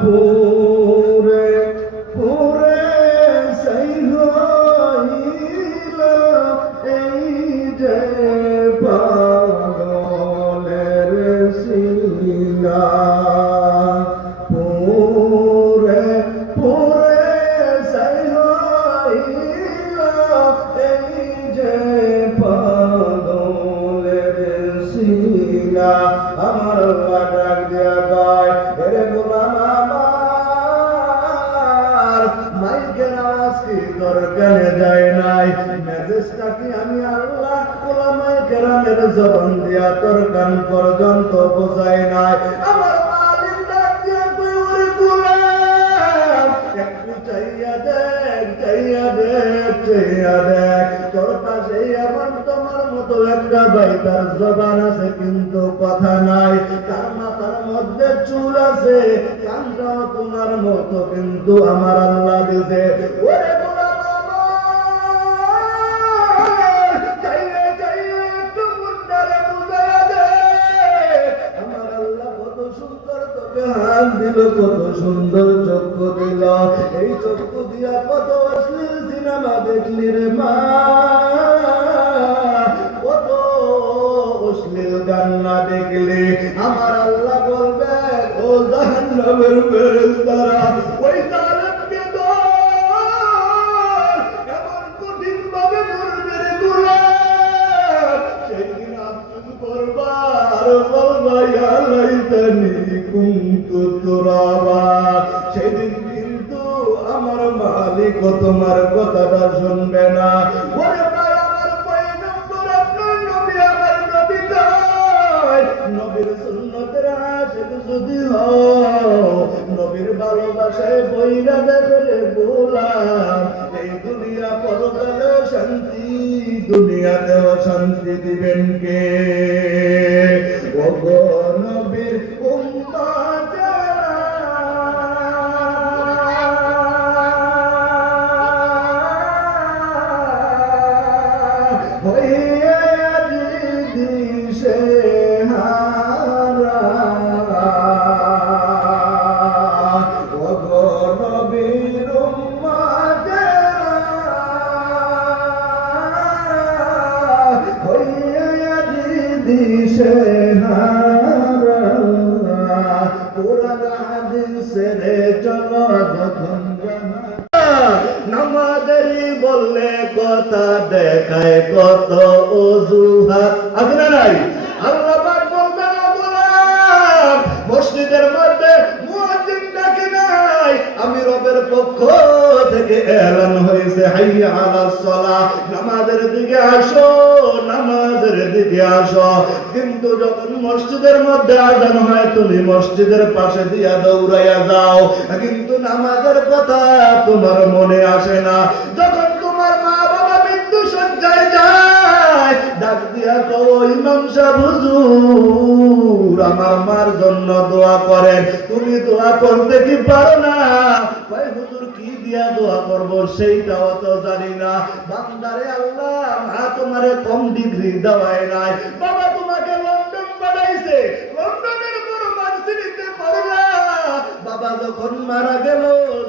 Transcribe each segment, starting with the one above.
পুরে পুরে সেই হইল এই যে পাগলের সিনা পুরে পুরে সেই হইল এই যে পাগলের সিনা আমার আল্লাহ ডাক দিয়া কয় এরে গোলাম আমার মাইকের আওয়াজ কি তোর কানে যায় নাই মেসেজটা কি আমি আল্লাহ ওলামায়ে কেরামের জবান দিয়া তোর কান পর্যন্ত পৌঁছায় নাই আমার মালিক ডাক দিয়া কই ওরে গোলাম একটু চাইয়া দেখ চাইয়া দেখ চাইয়া দেখ তোর পাশে আমার তোমার মতো একটা ভাই তার জবান আছে কিন্তু কথা নাই তার মাথার মধ্যে চুল আছে কানটাও তোমার মতো কিন্তু আমার আল্লাহ দিছে ওরে গোলাম আমার চাইয়া চাইয়া একটু মুন্ডারে বুঝায়া দে আমার আল্লাহ কত সুন্দর তোকে হাত দিল কত সুন্দর চক্ষু দিল এই চক্ষু দিয়া কত অশ্লীল সিনেমা দেখলি রে মা কত অশ্লীল গান না দেখলে আমার আল্লাহ বলবে ও জাহান্নামের ফেরেশতারা ওই জালেমকে ধর এমন কঠিন ভাবে ধরবে রে গোলাম সেই দিন আফসোস করবা আর বলবা ইয়া লাইতানি কুনতু তুরাবা সেদিন কিন্তু আমার মালিক তোমার কথাটা শুনবে না ওরে ভাই আমার পয়গম্বর আপনার নবী আমার নবী তাই নবীর সুন্নতের আশিক যদি হও নবীর ভালোবাসায় বইরা দেবে রে গোলাম এই দুনিয়া পরকালেও শান্তি দুনিয়াতেও শান্তি দিবেন কে ওগো নবীর উম্মত হইয়া দিশে হারা ওগো নবীর উম্মত হইয়া দিশে হারা কোরআন হাদিসের চলো যখন নামাজেরই বললে কথা দেখায় কত অজুহাত আছে না নাই আল্লাহ পাক বলবেন গোলাম মসজিদের মধ্যে মুয়াজ্জিন ডাকে নাই আমি রবের পক্ষ থেকে এলান হয়েছে হাইয়া আলাস সালাহ নামাজের দিকে আসো নামাজের দিকে আসো কিন্তু যখন মসজিদের মধ্যে আযান হয় তুমি মসজিদের পাশে দিয়া দৌড়াইয়া যাও কিন্তু নামাজের কথা তোমার মনে আসে না যখন তোমার মা বাবা মৃত্যু সজ্জায় যায় ডাক দিয়া কও ইমাম সাহেব হুজুর আমার মার জন্য দোয়া করেন তুমি দোয়া করতে কি পারো না ভাই হুজুর কি দিয়া দোয়া করব সেইটাও তো জানি না বান্দারে আল্লাহ মা তোমারে কম ডিগ্রি দেওয়ায় নাই বাবা তোমাকে লন্ডন পাঠাইছে লন্ডনের বড় ভার্সিটিতে পড়লা বাবা যখন মারা গেল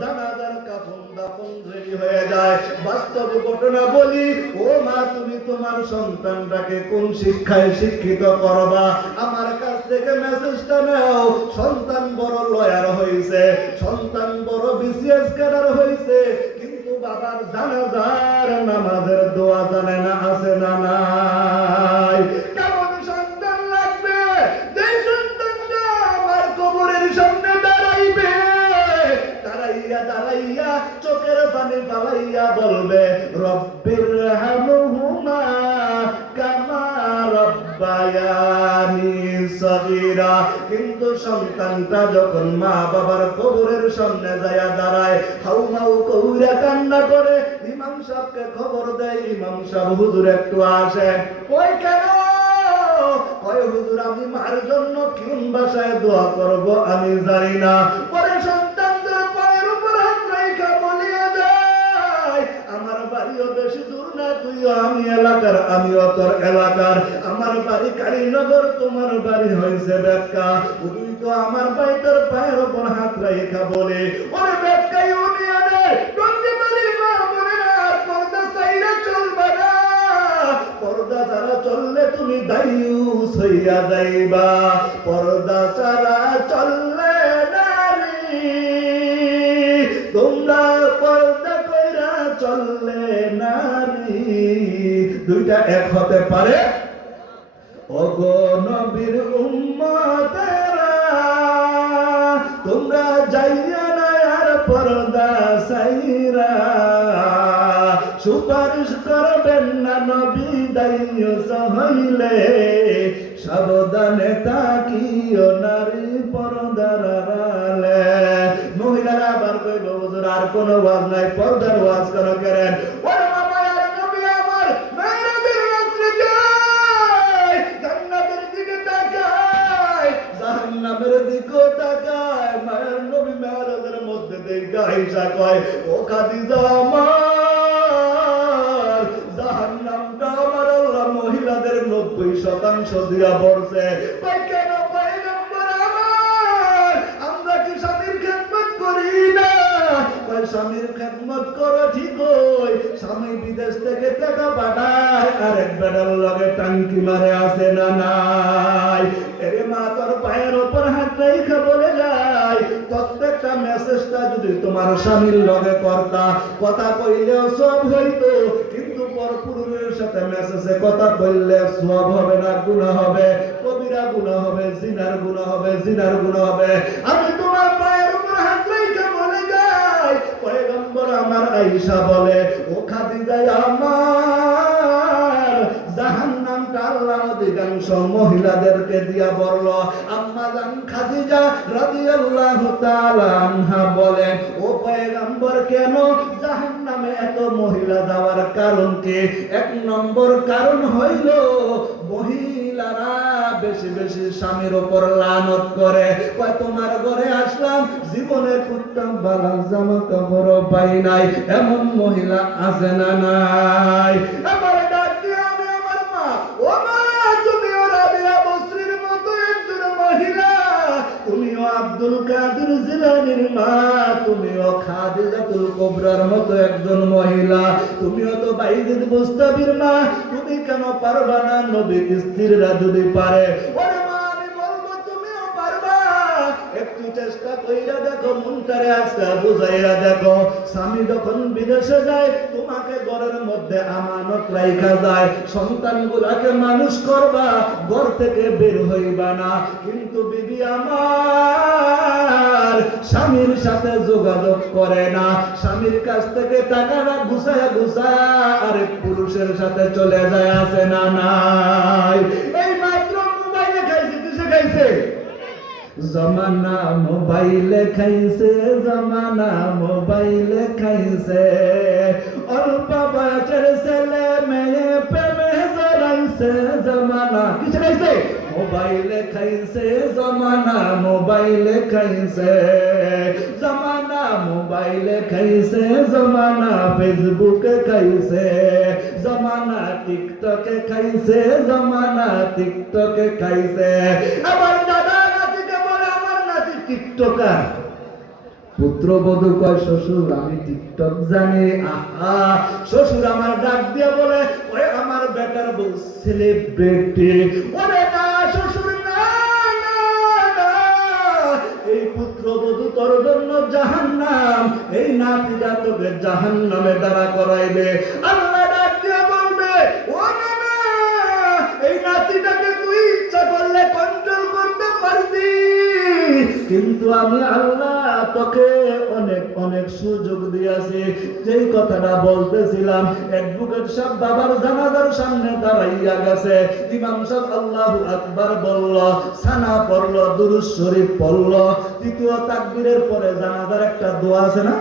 জানাজার কাফন দাফন রেডি হয়ে যায় বাস্তব ঘটনা বলি ও মা তুমি তোমার সন্তানটাকে কোন শিক্ষায় শিক্ষিত করবা আমার কাছ থেকে মেসেজটা নাও সন্তান বড় লয়ার হইছে সন্তান বড় বিসিএস ক্যাডার হইছে কিন্তু বাবার জানাজার নামাজের দোয়া জানে না আছে না নাই কেমন সন্তান লাগবে যে সন্তানটা আমার কবরের সামনে দাঁড়াইবে দাঁড়াইয়া দাঁড়াইয়া চোখের পানি পালাইয়া বলবে রব্বির হামহুমা কামা রব্বায়ানি সগীরা কিন্তু সন্তানটা যখন মা বাবার কবরের সামনে যায় দাঁড়ায় হাউমাউ কইরা কান্না করে ইমাম সাহেবকে খবর দেয় ইমাম সাহেব হুজুর একটু আসেন কই কেন কই হুজুর আমি মার জন্য কোন ভাষায় দোয়া করব আমি জানি না পরে সন্তানদের পায়ের উপর হাত রাখা বলিয়া যায় আমার বাড়িও বেশি দূর না তুই তুইও আমি এলাকার, আমিও তোর এলাকার। আমার বাড়ি কালীনগর, তোমার বাড়ি হয়েছে বেক্কা। তুই তো আমার ভাই, তোর পায়ের উপর হাত রাখা বলে ওরে বেক্কা ইউনিয়নে টঙ্গিবাড়ির মা বোনেরা পর্দা চাইরা চলবা না। পর্দা ছাড়া চললে তুমি দায়ুস হইয়া যাইবা। পর্দা ছাড়া চললে নারী তোমরা পর্দা কইরা চললে নারী। দুইটা এক হতে পারে? ওগো নবীর উম্মতেরা তোমরা যাইয়া না আর পর্দা সাইরা। সুপারিশ করবেন না নবী দায়ুস হইলে, সাবধানে তাকিও নারী পর্দার আড়ালে। মহিলারা আবার কইব হুজুর আর কোন ওয়াজ নাই, পর্দার ওয়াজ কেন করেন? ওরে বাবা আর নবী আমার মেরাজের রাত্রে যায়, জান্নাতের দিকে তাকায়, জাহান্নামের দিকে তাকায়। মায়ের নবী মেরাজের মধ্যে দেখা আয়েশা কয় ও খাদিজা আমার জাহান্নামটা আমার আল্লাহ মহিলাদের 90% দিয়া পড়ছে। কয় কেন পয়গম্বর আমার, আমরা কি স্বামীর খেদমত করি না? কয় স্বামীর খেদমত করো ঠিকই, স্বামী বিদেশ থেকে টাকা পাঠায় আর এক বেটার লগে টাঙ্কি মারে আছে না নাই? এরে মা তোর পায়ের উপর হাত রাইখা বলে যায় প্রত্যেকটা মেসেজটা যদি তোমার স্বামীর লগে করতা, কথা কইলেও সব হইতো, কিন্তু পরপুরুষের সাথে মেসেজে কথা বললে সব হবে না, গুনাহ হবে, কবিরা গুনাহ হবে, জিনার গুনাহ হবে, জিনার গুনাহ হবে। আমি তোমার পায়ের উপর হাত রাইখা বলে যাই পয়গম্বর আমার আয়েশা বলে ও খাদিজা আমার জাহান্নামটা আল্লাহ অধিকাংশ মহিলাদেরকে দিয়া বলল। আম্মা জান খাদিজা রাদিয়াল্লাহু তাআলা আনহা বলেন ও পয়গম্বর কেন জাহান্নামে এত মহিলা যাওয়ার কারণ কি? এক নম্বর কারণ হইল মহিলারা বেশি বেশি স্বামীর উপর লানত করে। কয় তোমার ঘরে আসলাম জীবনে কুত্তাম বালাম জামা কাপড় পাই নাই, এমন মহিলা আছে না নাই? আমার ডাক দিয়ে আমি আমার মা, ও মা তুমিও রাবিয়া বসরির মতো একজন মহিলা, তুমিও আব্দুল কাদের জিলানীর মা, তুমিও খাদিজাতুল কুবরার মতো একজন মহিলা, তুমিও তো বাইজিদ বুস্তাবির মা, তুমি কেন পারবা না? নবীর স্ত্রীরা যদি পারে, ওরে মা আমি বলবো তুমিও পারবা। একটু চেষ্টা কইরা দেখো, মনটারে আজকে বুঝাইয়া দেখো। স্বামী যখন বিদেশে যায় তোমাকে ঘরের মধ্যে আমানত রাইখা যায়, সন্তানগুলাকে মানুষ করবা, ঘর থেকে বের হইবা না, কিন্তু বিবি আমার স্বামীর সাথে যোগাযোগ করে না, স্বামীর কাছ থেকে টাকাটা গুছায়া গুছায়া আরেক পুরুষের সাথে চলে যায়, আছে না নাই? এই মাত্র মোবাইলে খাইছে, কিসে খাইছে? জমানা মোবাইলে খাইছে, জমানা মোবাইলে খাইছে, অল্প বয়সের ছেলে মেয়ে প্রেমে জড়াইছে, জমানা কিসে খাইছে? মোবাইলে খাইছে, জমানা মোবাইলে খাইছে, জমানা মোবাইলে খাইছে, জমানা ফেসবুকে খাইছে, জমানা টিকটকে খাইছে, জমানা টিকটকে খাইছে। আমার দাদা নাতিকে বলে আমার নাতি টিকটকার। পুত্রবধূ কয় শ্বশুর আমি টিকটক জানি। আহা, শ্বশুর আমার ডাক দিয়ে বলে ওই আমার বেটার বউ সেলিব্রিটি। ওরে না শ্বশুর না, না না, এই পুত্রবধূ তোর জন্য জাহান্নাম, এই নাতিটা তোকে জাহান্নামে দাঁড়া করাইবে। আল্লাহ ডাক দিয়ে বলবে ও না না, এই নাতিটাকে তুই ইচ্ছা করলে কন্ট্রোল করতে পারবি, কিন্তু আমি আল্লাহ তোকে অনেক অনেক সুযোগ দিয়েছি। যেই কথাটা বলতেছিলাম, অ্যাডভোকেট সাহেব বাবার জানাজার সামনে দাঁড়াইয়া গেছে, ইমাম সাহেব আল্লাহু আকবার বলল, সানা পড়ল, দুরূদ শরীফ পড়ল, তৃতীয় তাকবীরের পরে জানাজার একটা দোয়া আছে না?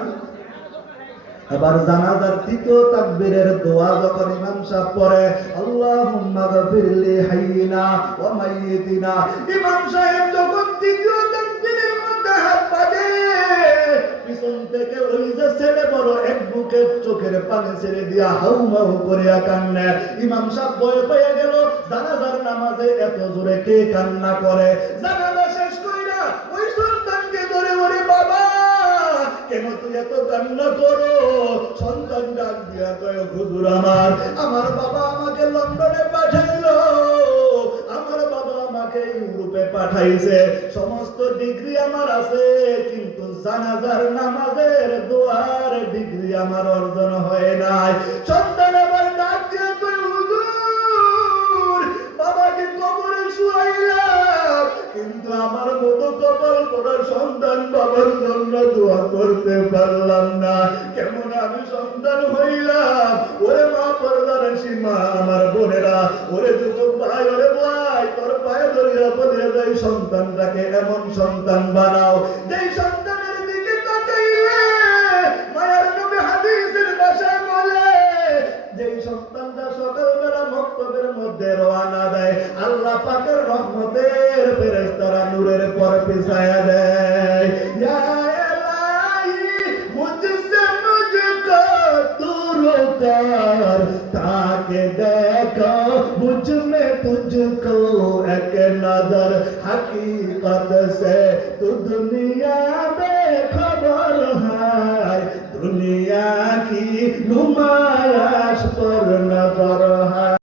এবার জানাজার তৃতীয় তাকবীরের দোয়া যখন ইমাম সাহেব পড়ে, আল্লাহুম্মা গফিরলি হাইয়িনা ওয়া মাইয়িতিনা, ইমাম সাহেব যখন তৃতীয় তাকবীরের মধ্যে হাত বাঁধে পিছন থেকে ওই যে ছেলে বড় এক বুকের চোখের পানি ছেড়ে দিয়া হাউমাউ করিয়া কান্নে। ইমাম সাহেব ভয় পেয়ে গেল, জানাজার নামাজে এত জোরে কে কান্না করে। জানাজা শেষ কইরা ওই সন্তানকে ধরে, ওরে বাবা কেন তুই এত কান্না করো? সন্তান ডাক দিয়া কয়, হুজুর আমার বাবা আমাকে লন্ডনে পাঠাইলো, আমার বাবা আমাকে ইউরোপে পাঠাইছে, সমস্ত ডিগ্রি আমার আছে, কিন্তু জানাজার নামাজের দোয়ার ডিগ্রি আমার অর্জন হয় নাই। সন্তান আবার ডাক দিয়া কয়, হুজুর বাবাকে কবরে শুয়াইলাম, কিন্তু আমার মতো কপাল পড়া সন্তান বাবার জন্য দোয়া করতে পারলাম না, কেমন আমি সন্তান হইলাম? ওরে মা পর্দার সীমা, আমার বোনেরা, ওরে যুবক ভাই, ওরে ভাই, তোর পায়ে ধরিয়া বলিয়া যাই, সন্তানটাকে এমন সন্তান বানাও যেই সন্তানের দিকে তাকাইলে মায়ের নবী হাদিসের ভাষায় বলে, যেই সন্তানটা সকালবেলা মক্তবের মধ্যে রওনা দেয়, আল্লাহ পাকের রহমতের ফেরেশতারা নূরের পর পিছায়া দেয়। ইয়া ইলাহি মুঝসে মুঝকো তু রোকার, তাকে দেখো মুझ में तुझको एक नजर, हकीकत से तू दुनिया